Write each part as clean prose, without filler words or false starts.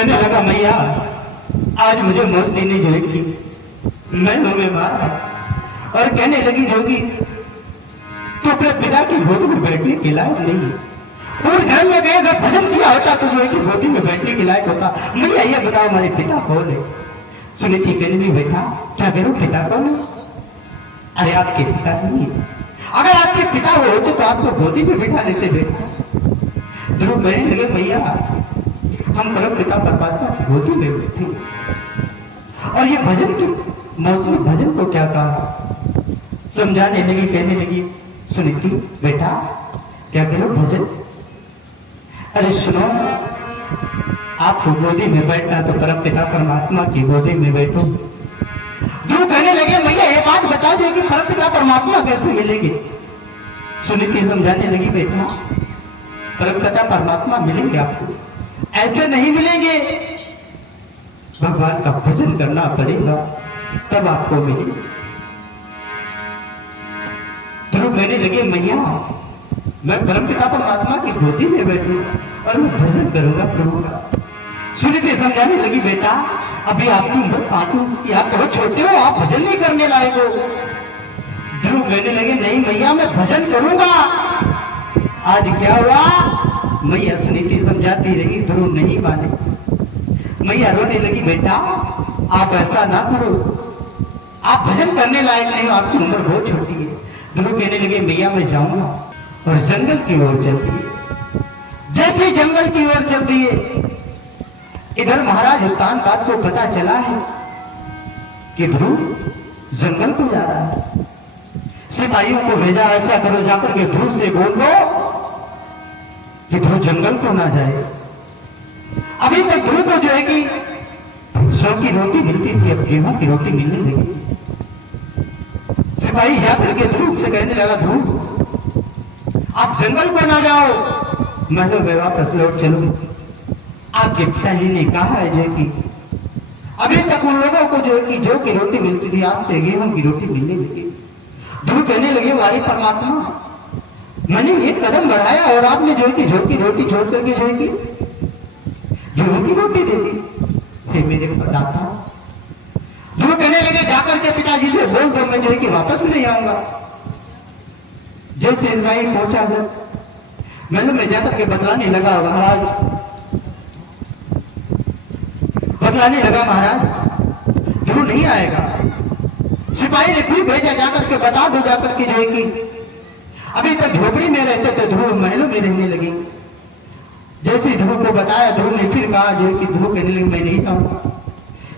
कहने लगा मैया आज मुझे मौसी ने जो की मैं तुम्हें मारा। और कहने लगी जोगी तो अपने पिता की गोदी में बैठने के लायक नहीं है। और घर में गए अगर भजन किया होता तो जो की गोदी में बैठने के लायक होता। मैया ये बताओ हमारे पिता कौन है? सुनीति कहने लगी बेटा क्या करो पिता कौन है? अरे आपके पिता नहीं है। अगर आपके पिता वो होते तो आपको गोदी में बिठा देते बेटा। ध्रुव कहने लगे भैया हम परम पिता परमात्मा की गोदी में बैठे। और ये भजन की मौसमी भजन को क्या कहा समझाने लगी। कहने लगी सुनीति बेटा क्या करो भजन? अरे सुनो आपको गोदी में बैठना तो परम पिता परमात्मा की गोदी में बैठो। ध्रुव कहने लगे भैया ये बात बता दो कि परम पिता परमात्मा कैसे मिलेंगे? सुनीति समझाने लगी बेटा परम पिता परमात्मा मिलेंगे आपको, ऐसे नहीं मिलेंगे। भगवान का भजन करना पड़ेगा तब आपको मिलेंगे। ध्रुव कहने लगे मैया मैं परम पिता परमात्मा की गोदी में बैठूं और मैं भजन करूंगा प्रभु का। सुनीति समझाने लगी बेटा अभी आपकी उम्र 5 वर्ष की, आप बहुत छोटे हो, आप भजन नहीं करने लायक हो। ध्रुव कहने लगे नहीं मैया मैं भजन करूंगा। आज क्या हुआ? मैया सुनीति समझाती रही, ध्रुव नहीं माने। मैया रोने लगी बेटा आप ऐसा ना करो, आप भजन करने लायक नहीं हो, आपकी उम्र बहुत छोटी है। ध्रुव कहने लगे मैया मैं जाऊंगा और जंगल की ओर चल दिए। जैसे जंगल की ओर चल दिए इधर महाराज उत्तानपाद को पता चला है कि ध्रुव जंगल को जा रहा है। सिपाहियों को भेजा ऐसा करो जाकर के ध्रुव से बोल दो कि ध्रुव जंगल को ना जाए। अभी तक ध्रुव को जो है कि 100 की रोटी मिलती थी, अब गेहूं की रोटी मिलने लगी। सिपाही याद करके ध्रुव से कहने लगा ध्रुव आप जंगल को ना जाओ, महलों में वापस लौट चलो। आपके पिताजी ने कहा है जो कि अभी तक उन लोगों को जो है कि जौ की रोटी मिलती थी आज से गेहूं की रोटी मिलने लगी। ध्रुव कहने लगे वारी परमात्मा मैंने एक कदम बढ़ाया और आपने जो है कि जौ की रोटी छोड़ करके जो है कि गेहूं की रोटी दे दी। हे मेरे दाता। ध्रुव कहने लगे जाकर के पिताजी से बोल दो मैं जो है कि वापस नहीं आऊंगा। जैसे इस्माइल पहुंचा घर महलों में जाकर के बतलाने लगा महाराज, बतलाने लगा महाराज ध्रुव नहीं आएगा। सिपाही ने फिर भेजा जाकर के बता दो जाकर के जो है कि अभी तक झोपड़ी में रहते थे ध्रुव महलों में रहने लगे। जैसे ध्रुव को बताया ध्रुव ने फिर कहा जो है कि ध्रुव कहने लगे मैं नहीं आऊंगा।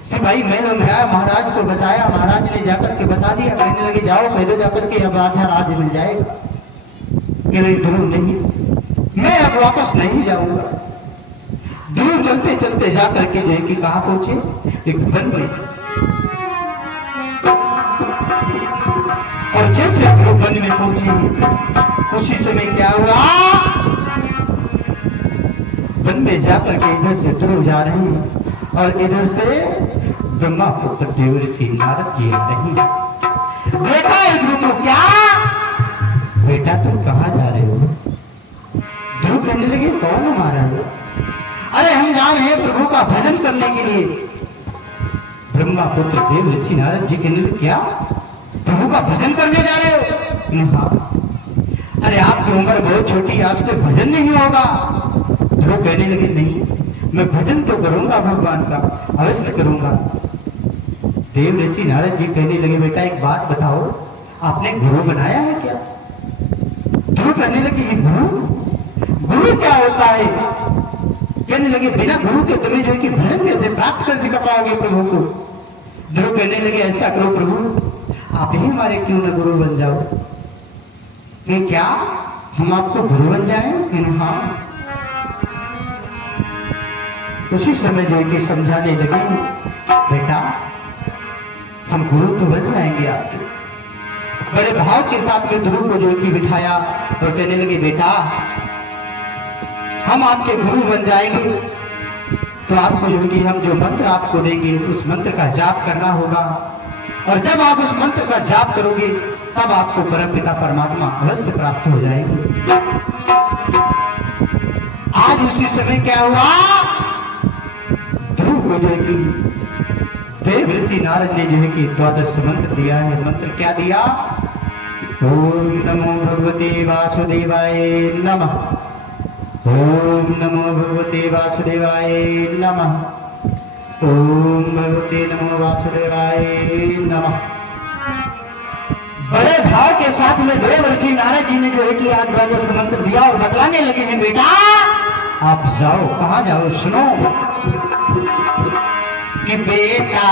सिपाही महलों में आया, महाराज को बताया, महाराज ने जाकर के बता दिया। कहने लगे जाओ पहले जाकर के अब आधा राज मिल जाएगा। कहने ध्रुव नहीं मैं अब वापस नहीं जाऊंगा। ध्रुव चलते चलते जाकर के जो है कि कहां पहुंचे? एक वन में। और जैसे ध्रुव वन में पहुंचे उसी समय क्या हुआ? वन में जाकर के इधर से ध्रुव जा रहे हैं और इधर से ब्रह्मा पुत्र देवर्षि नारद जी नहीं। बेटा ध्रुव को क्या बेटा तुम कहां जा रहे हो? ध्रुव कहने लगे कौन हमारा है? अरे हम जा रहे हैं प्रभु का भजन करने के लिए। ब्रह्मा पुत्र देवर्षि नारद जी कहने लगे क्या प्रभु का भजन करने जा रहे हो? हाँ। अरे आपकी उम्र बहुत छोटी, आपसे भजन नहीं होगा। ध्रुव कहने लगे नहीं मैं भजन तो करूंगा भगवान का, अवश्य करूंगा। देवर्षि नारद जी कहने लगे बेटा एक बात बताओ आपने गुरु बनाया है क्या? ध्रुव कहने लगे ये गुरु क्या होता है? कहने लगे बिना गुरु के तुम्हें जो है कि भजन कैसे प्राप्त कर सिखा पाओगे प्रभु को? ध्रुव कहने लगे ऐसा करो प्रभु आप ही हमारे क्यों न गुरु बन जाओ। कि क्या हम आपको गुरु बन जाए? हाँ। उसी समय जो है कि समझाने लगे बेटा हम गुरु तो बन जाएंगे आपके। बड़े भाव के साथ में ध्रुव को जो है कि बिठाया और कहने लगे बेटा हम आपके गुरु बन जाएंगे तो आपको जो कि हम जो मंत्र आपको देंगे उस मंत्र का जाप करना होगा। और जब आप उस मंत्र का जाप करोगे तब आपको परमपिता परमात्मा अवश्य प्राप्त हो जाएंगे। आज उसी समय क्या हुआ? जो है कि देव ऋषि नारद ने जो है कि 12 मंत्र दिया है। मंत्र क्या दिया? ओम नमो भगवते वासुदेवाय नमः। ओम नमो भगवते वासुदेवाय नमः। ओम भगवते नमो वासुदेवाय नमः। बड़े भाव के साथ में देव ऋषि नारद जी ने जो है कि आज 12 मंत्र दिया और बतलाने लगे हैं, बेटा आप जाओ। कहाँ जाओ? सुनो कि बेटा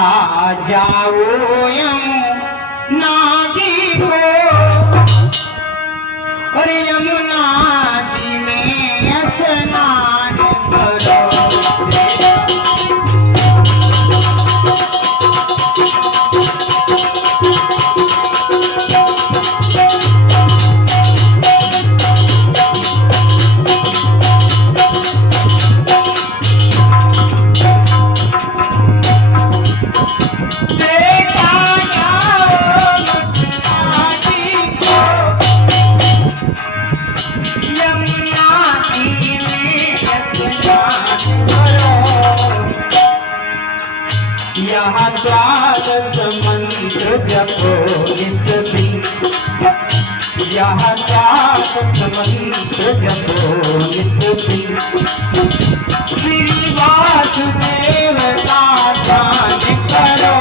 जाओ यमुना जी को और यमुना जी में स्नान करो। यहाँ 12 मंत्र जपो नित दिन, यहाँ 12 मंत्र जपो नित दिन, श्री वासुदेव का ध्यान करो।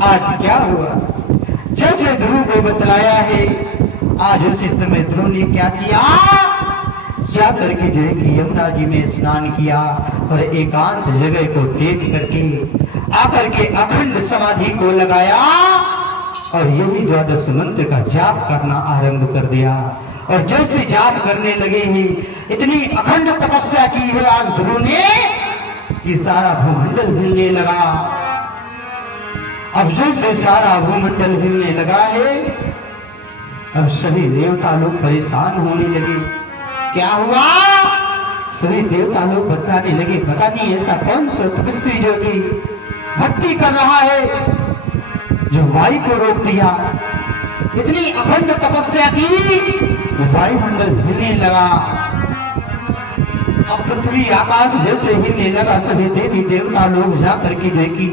आज क्या हुआ? जैसे ध्रुव को बतलाया है, आज उसी समय ध्रुव ने क्या किया? जाकर के जो है कि यमुना जी में स्नान किया और एकांत जगह को देख करके आकर के अखंड समाधि को लगाया और यही 12 मंत्र का जाप करना आरंभ कर दिया। और जैसे जाप करने लगे ही इतनी अखंड तपस्या की है आज ध्रुव ने कि सारा भूमंडल हिलने लगा। अब जैसे सारा भूमंडल हिलने लगा है, अब सभी देवता लोग परेशान होने लगे। क्या हुआ? सभी देवता लोग बताने लगे, पता नहीं ऐसा कौन सा तपस्वी जो कि भक्ति कर रहा है जो वायु को रोक दिया। इतनी अखंड तपस्या की, वायुमंडल हिलने लगा। अब पृथ्वी आकाश जैसे हिलने लगा, सभी देवी देवता लोग जाकर के देखी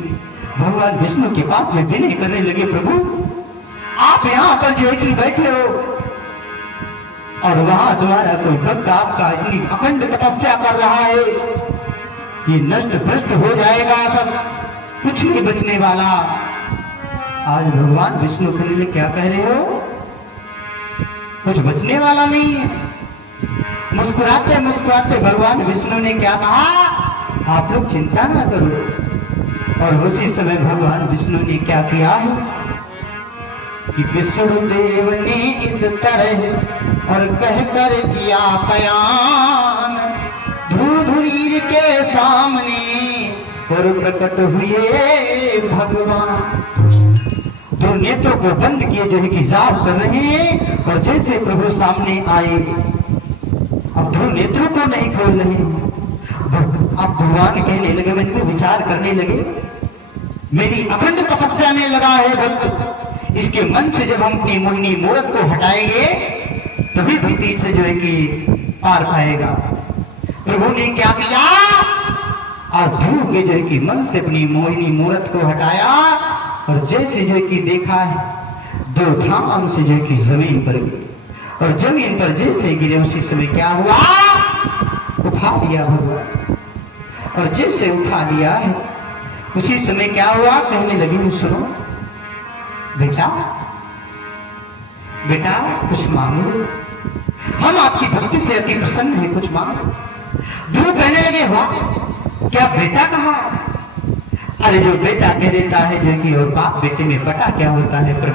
भगवान विष्णु के पास में विनय करने लगे, प्रभु आप यहाँ पर जो है कि बैठे हो और वहां तुम्हारा कोई भक्त आपका इतनी अखंड तपस्या कर रहा है, ये नष्ट भ्रष्ट हो जाएगा, सब कुछ नहीं बचने वाला। आज भगवान विष्णु के लिए क्या कह रहे हो? कुछ बचने वाला नहीं है। मुस्कुराते मुस्कुराते भगवान विष्णु ने क्या कहा? आप लोग चिंता ना करो। और उसी समय भगवान विष्णु ने क्या किया है कि विष्णुदेव ने इस तरह और कहकर किया बयान, धूधुरीर के सामने और प्रकट हुए भगवान। दो नेत्रों को बंद किए जो है कि जाप कर रहे हैं और जैसे प्रभु सामने आए, अब दो नेत्रों को नहीं खोल रहे। अब भगवान कहने लगे, मैं विचार करने लगे, मेरी अखंड तपस्या में लगा है भक्त, इसके मन से जब हम अपनी मोहिनी मूर्त को हटाएंगे तभी भक्ति से जो है कि पार पाएगा। प्रभु ने क्या किया? और ध्रुव के जो है कि मन से अपनी मोहिनी मूर्त को हटाया और जैसे जो है कि देखा है 2 धाम से जो है कि जमीन पर गिरे और जमीन पर जैसे गिरे उसी समय क्या हुआ? उठा लिया भगवान। और जैसे उठा लिया है उसी समय क्या हुआ? कहने लगी, सुनो बेटा, बेटा कुछ मांगो, हम आपकी भक्ति से अति प्रसन्न है, कुछ मांगो। ध्रुव कहने लगे, वाह क्या बेटा कहा? अरे जो बेटा कह देता है जो कि और बाप बेटे में पता क्या होता है।